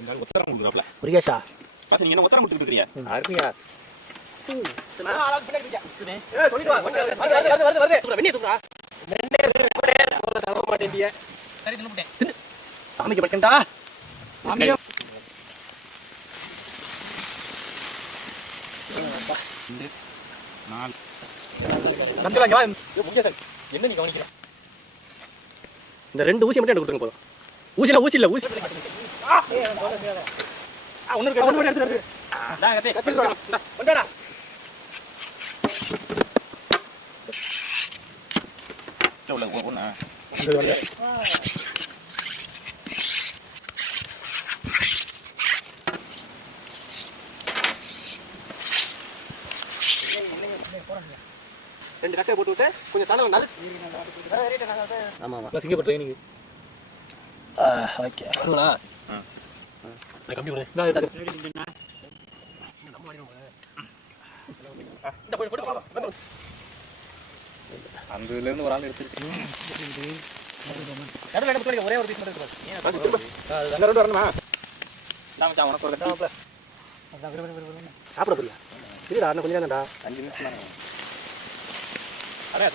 இந்த ஒத்தரம் கொடுக்குறாப்ல முருகேஷா பாஸ் நீங்க என்ன ஒத்தரம் கொடுத்துட்டு இருக்கீங்க அருமையா நான் ஆளாக்கு பின்னாடி இருக்கேன் ஏய் சொல்லிட்டு வா வருது தூக்குறா வெண்ணி தூக்குறா ரெண்டே ஒரு தர மாட்டேன்டியே சரி தின்னு போட்டேன் சாமிக்கு பட்டேன்டா சாமிக்கு 2 4 நம்பிராங்க வா முருகேஷ் என்ன நீ கவனிக்கிற இந்த ரெண்டு ஊசி மட்டும் எனக்கு கொடுத்துங்க போதும் ஊசி இல்ல ஊசி ஒன்னு இருக்கு ஒன்னு எடுத்து நான் கட்டி கத்திடுறா வந்தடா உள்ள ஒண்ணா இங்க வந்து ரெண்டு கட்டையை போட்டு விட்டு கொஞ்சம் தலை நல்ல ஆமா ஆமா சிங்கப்பூர் ட்ரைனிங் ஓகே வரங்களா நான் கம்மி பண்ணு நான் எடுத்து இந்த போட்டு அந்தல இருந்து ஒரு ஆள் எடுத்துச்சு நடுவுல என்ன போடுங்க ஒரே ஒரு பீஸ் மட்டும் இருக்கு அங்க ரெண்டு வரணுமா நான் மச்சான் உனக்கு ஒரு கட்டி சாப்பிட போறியா இதுடா அண்ணன் கொஞ்சம் தான்டா 5 நிமிஷம் தான் அரே